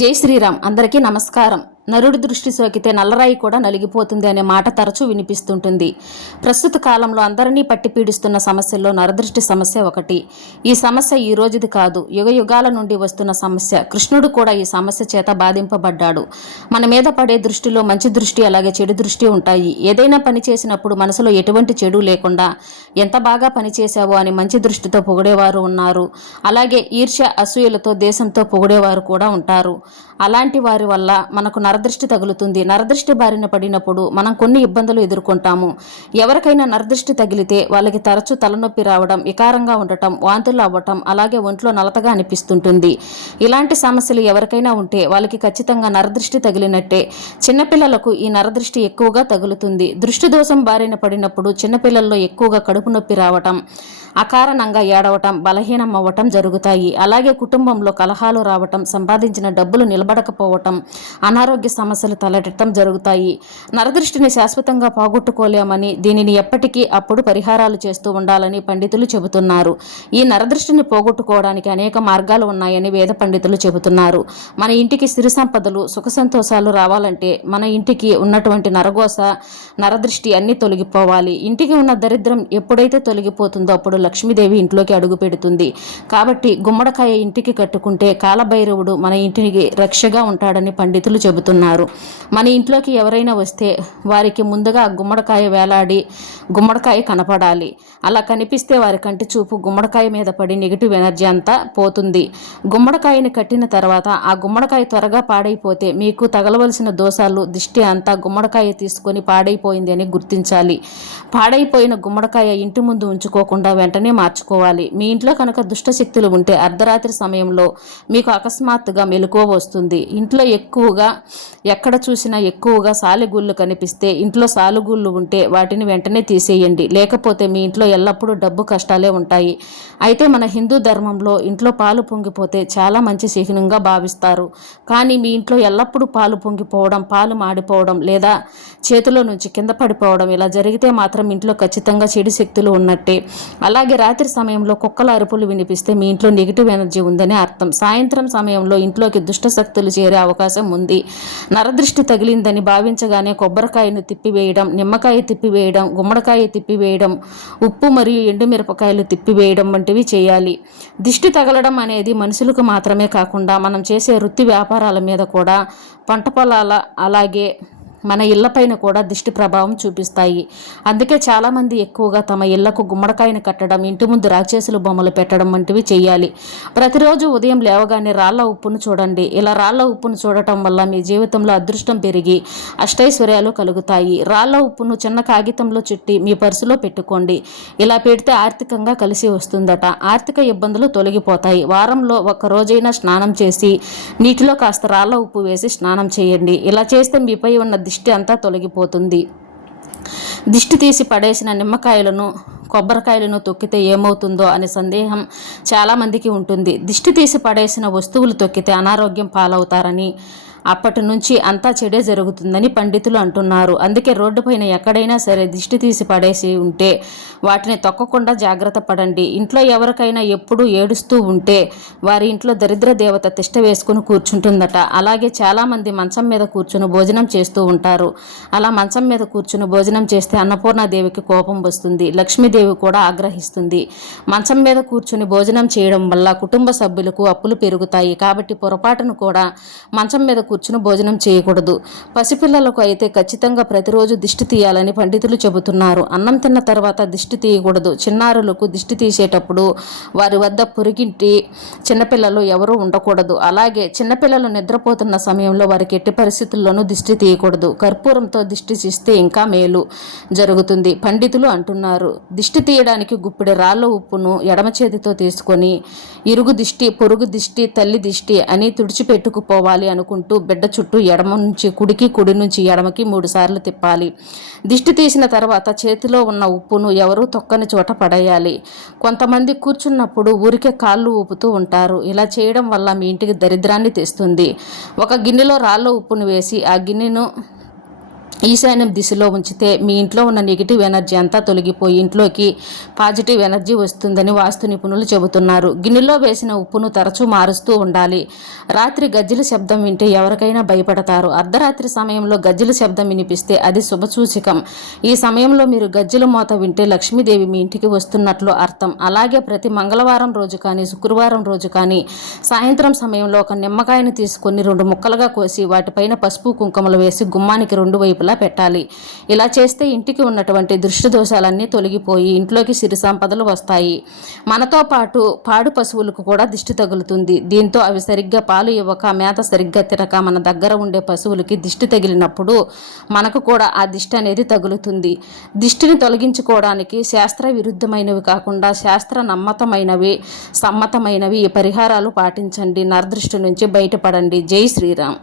జై శ్రీరామ్. అందరికీ నమస్కారం. నరుడి దృష్టి సోకితే నల్లరాయి కూడా నలిగిపోతుంది అనే మాట తరచూ వినిపిస్తుంటుంది. ప్రస్తుత కాలంలో అందరినీ పట్టి పీడిస్తున్న సమస్యల్లో నరదృష్టి సమస్య ఒకటి. ఈ సమస్య ఈ రోజుది కాదు, యుగ యుగాల నుండి వస్తున్న సమస్య. కృష్ణుడు కూడా ఈ సమస్య చేత బాధింపబడ్డాడు. మన మీద పడే దృష్టిలో మంచి దృష్టి అలాగే చెడు దృష్టి ఉంటాయి. ఏదైనా పని చేసినప్పుడు మనసులో ఎటువంటి చెడు లేకుండా ఎంత బాగా పనిచేశావో అని మంచి దృష్టితో పొగిడేవారు ఉన్నారు. అలాగే ఈర్ష్య అసూయలతో దేశంతో పొగిడేవారు కూడా ఉంటారు. అలాంటి వారి వల్ల మనకు నరదృష్టి తగులుతుంది. నరదృష్టి బారిన పడినప్పుడు మనం కొన్ని ఇబ్బందులు ఎదుర్కొంటాము. ఎవరికైనా నరదృష్టి తగిలితే వాళ్ళకి తరచూ తలనొప్పి రావడం, వికారంగా ఉండటం, వాంతులు అవ్వటం, అలాగే ఒంట్లో నలతగా అనిపిస్తుంటుంది. ఇలాంటి సమస్యలు ఎవరికైనా ఉంటే వాళ్ళకి ఖచ్చితంగా నరదృష్టి తగిలినట్టే. చిన్నపిల్లలకు ఈ నరదృష్టి ఎక్కువగా తగులుతుంది. దృష్టి దోషం బారిన పడినప్పుడు చిన్నపిల్లల్లో ఎక్కువగా కడుపు నొప్పి రావటం, అకారణంగా ఏడవటం, బలహీనం అవ్వటం జరుగుతాయి. అలాగే కుటుంబంలో కలహాలు రావటం, సంపాదించిన డబ్బులు నిలబడకపోవటం, అనారోగ్య సమస్యలు తలెట్టడం జరుగుతాయి. నరదృష్టిని శాశ్వతంగా పోగొట్టుకోలేమని, దీనిని ఎప్పటికీ అప్పుడు పరిహారాలు చేస్తూ ఉండాలని పండితులు చెబుతున్నారు. ఈ నరదృష్టిని పోగొట్టుకోవడానికి అనేక మార్గాలు ఉన్నాయని వేద పండితులు చెబుతున్నారు. మన ఇంటికి సిరి సంపదలు, సుఖ సంతోషాలు రావాలంటే మన ఇంటికి ఉన్నటువంటి నరగోస, నరదృష్టి అన్నీ తొలగిపోవాలి. ఇంటికి ఉన్న దరిద్రం ఎప్పుడైతే తొలగిపోతుందో అప్పుడు లక్ష్మీదేవి ఇంట్లోకి అడుగు పెడుతుంది. కాబట్టి గుమ్మడికాయ ఇంటికి కట్టుకుంటే కాలభైరవుడు మన ఇంటికి రక్షగా ఉంటాడని పండితులు చెబుతున్నారు. మన ఇంట్లోకి ఎవరైనా వస్తే వారికి ముందుగా గుమ్మడికాయ వేలాడి గుమ్మడికాయ కనపడాలి. అలా కనిపిస్తే వారి కంటి చూపు గుమ్మడికాయ మీద పడి నెగిటివ్ ఎనర్జీ అంతా పోతుంది. గుమ్మడికాయని కట్టిన తర్వాత ఆ గుమ్మడికాయ త్వరగా పాడైపోతే మీకు తగలవలసిన దోషాలు, దిష్టి అంతా గుమ్మడికాయ తీసుకొని పాడైపోయింది అని గుర్తించాలి. పాడైపోయిన గుమ్మడికాయ ఇంటి ముందు ఉంచుకోకుండా వెంటనే మార్చుకోవాలి. మీ ఇంట్లో కనుక దుష్టశక్తులు ఉంటే అర్ధరాత్రి సమయంలో మీకు అకస్మాత్తుగా మెలకువ వస్తుంది. ఇంట్లో ఎక్కడ చూసినా ఎక్కువగా సాలెగూళ్ళు కనిపిస్తే, ఇంట్లో సాలెగూళ్ళు ఉంటే వాటిని వెంటనే తీసేయండి. లేకపోతే మీ ఇంట్లో ఎల్లప్పుడూ డబ్బు కష్టాలే ఉంటాయి. అయితే మన హిందూ ధర్మంలో ఇంట్లో పాలు పొంగిపోతే చాలా మంచి చిహ్నంగా భావిస్తారు. కానీ మీ ఇంట్లో ఎల్లప్పుడూ పాలు పొంగిపోవడం, పాలు మాడిపోవడం లేదా చేతిలో నుంచి కింద పడిపోవడం ఇలా జరిగితే మాత్రం ఇంట్లో ఖచ్చితంగా చెడు శక్తులు ఉన్నట్టే. అలాగే రాత్రి సమయంలో కుక్కల అరుపులు వినిపిస్తే మీ ఇంట్లో నెగిటివ్ ఎనర్జీ ఉందని అర్థం. సాయంత్రం సమయంలో ఇంట్లోకి దుష్ట శక్తులు చేరే అవకాశం ఉంది. నరదృష్టి తగిలిందని భావించగానే కొబ్బరికాయను తిప్పివేయడం, నిమ్మకాయ తిప్పివేయడం, గుమ్మడికాయ తిప్పివేయడం, ఉప్పు మరియు ఎండుమిరపకాయలు తిప్పివేయడం వంటివి చేయాలి. దిష్టి తగలడం అనేది మనుషులకు మాత్రమే కాకుండా మనం చేసే వృత్తి వ్యాపారాల మీద కూడా, పంట పొలాల అలాగే మన ఇళ్లపైన కూడా దిష్టి ప్రభావం చూపిస్తాయి. అందుకే చాలామంది ఎక్కువగా తమ ఇళ్లకు గుమ్మడికాయను కట్టడం, ఇంటి ముందు రాక్షసుల బొమ్మలు పెట్టడం వంటివి చేయాలి. ప్రతిరోజు ఉదయం లేవగానే రాళ్ల ఉప్పును చూడండి. ఇలా రాళ్ల ఉప్పును చూడటం వల్ల మీ జీవితంలో అదృష్టం పెరిగి అష్టైశ్వర్యాలు కలుగుతాయి. రాళ్ల ఉప్పును చిన్న కాగితంలో చుట్టి మీ పర్సులో పెట్టుకోండి. ఇలా పెడితే ఆర్థికంగా కలిసి వస్తుందట. ఆర్థిక ఇబ్బందులు తొలగిపోతాయి. వారంలో ఒక్క రోజైనా స్నానం చేసి నీటిలో కాస్త రాళ్ల ఉప్పు వేసి స్నానం చేయండి. ఇలా చేస్తే మీపై ఉన్న దిష్టి అంతా తొలగిపోతుంది. దిష్టి తీసి పడేసిన నిమ్మకాయలను, కొబ్బరికాయలను తొక్కితే ఏమవుతుందో అనే సందేహం చాలామందికి ఉంటుంది. దిష్టి తీసి పడేసిన వస్తువులు తొక్కితే అనారోగ్యం పాలవుతారని, అప్పటి నుంచి అంతా చెడే జరుగుతుందని పండితులు అంటున్నారు. అందుకే రోడ్డుపైన ఎక్కడైనా సరే దిష్టి తీసి పడేసి ఉంటే వాటిని తొక్కకుండా జాగ్రత్త పడండి. ఇంట్లో ఎవరికైనా ఎప్పుడూ ఏడుస్తూ ఉంటే వారి ఇంట్లో దరిద్ర దేవత తిష్ట వేసుకుని కూర్చుంటుందట. అలాగే చాలామంది మంచం మీద కూర్చుని భోజనం చేస్తూ ఉంటారు. అలా మంచం మీద కూర్చుని భోజనం చేస్తే అన్నపూర్ణాదేవికి కోపం వస్తుంది. లక్ష్మీదేవి కూడా ఆగ్రహిస్తుంది. మంచం మీద కూర్చుని భోజనం చేయడం వల్ల కుటుంబ సభ్యులకు అప్పులు పెరుగుతాయి. కాబట్టి పొరపాటును కూడా మంచం మీద కూర్చుని భోజనం చేయకూడదు. పసిపిల్లలకు అయితే ఖచ్చితంగా ప్రతిరోజు దిష్టి తీయాలని పండితులు చెబుతున్నారు. అన్నం తిన్న తర్వాత దిష్టి తీయకూడదు. చిన్నారులకు దిష్టి తీసేటప్పుడు వారి వద్ద పొరిగింటి చిన్నపిల్లలు ఎవరూ ఉండకూడదు. అలాగే చిన్నపిల్లలు నిద్రపోతున్న సమయంలో వారికి ఎట్టి పరిస్థితుల్లోనూ దిష్టి తీయకూడదు. కర్పూరంతో దిష్టి తీస్తే ఇంకా మేలు జరుగుతుంది పండితులు అంటున్నారు. దిష్టి తీయడానికి గుప్పిడి రాళ్ళ ఉప్పును ఎడమ చేతితో తీసుకొని ఇరుగు దిష్టి, పొరుగు దిష్టి, తల్లి దిష్టి అని తుడిచిపెట్టుకుపోవాలి అనుకుంటూ బిడ్డ చుట్టూ ఎడమ నుంచి కుడికి, కుడి నుంచి ఎడమకి 3 సార్లు తిప్పాలి. దిష్టి తీసిన తర్వాత చేతిలో ఉన్న ఉప్పును ఎవరూ తొక్కని చోట పడేయాలి. కొంతమంది కూర్చున్నప్పుడు ఊరికే కాళ్ళు ఊపుతూ ఉంటారు. ఇలా చేయడం వల్ల మీ ఇంటికి దరిద్రాన్ని తెస్తుంది. ఒక గిన్నెలో రాళ్ళ ఉప్పును వేసి ఆ గిన్నెను ఈశాన్యం దిశలో ఉంచితే మీ ఇంట్లో ఉన్న నెగిటివ్ ఎనర్జీ అంతా తొలగిపోయి ఇంట్లోకి పాజిటివ్ ఎనర్జీ వస్తుందని వాస్తు నిపుణులు చెబుతున్నారు. గిన్నెలో వేసిన ఉప్పును తరచూ మారుస్తూ ఉండాలి. రాత్రి గజ్జెల శబ్దం వింటే ఎవరికైనా భయపడతారు. అర్ధరాత్రి సమయంలో గజ్జెల శబ్దం వినిపిస్తే అది శుభసూచకం. ఈ సమయంలో మీరు గజ్జెల మోత వింటే లక్ష్మీదేవి మీ ఇంటికి వస్తున్నట్లు అర్థం. అలాగే ప్రతి మంగళవారం రోజు కానీ శుక్రవారం రోజు కానీ సాయంత్రం సమయంలో ఒక నిమ్మకాయను తీసుకొని 2 ముక్కలుగా కోసి వాటిపైన పసుపు కుంకుమలు వేసి గుమ్మానికి 2 వైపులా పెట్టాలి. ఇలా చేస్తే ఇంటికి ఉన్నటువంటి దృష్టి దోషాలన్నీ తొలగిపోయి ఇంట్లోకి సిరి సంపదలు వస్తాయి. మనతో పాటు పాడు పశువులకు కూడా దిష్టి తగులుతుంది. దీంతో అవి సరిగ్గా పాలు ఇవ్వక, మేత సరిగ్గా తినక మన దగ్గర ఉండే పశువులకి దిష్టి తగిలినప్పుడు మనకు కూడా ఆ దిష్టి అనేది తగులుతుంది. దిష్టిని తొలగించుకోవడానికి శాస్త్ర విరుద్ధమైనవి కాకుండా శాస్త్ర సమ్మతమైనవి ఈ పరిహారాలు పాటించండి. నరదృష్టి నుంచి బయటపడండి. జై శ్రీరామ్.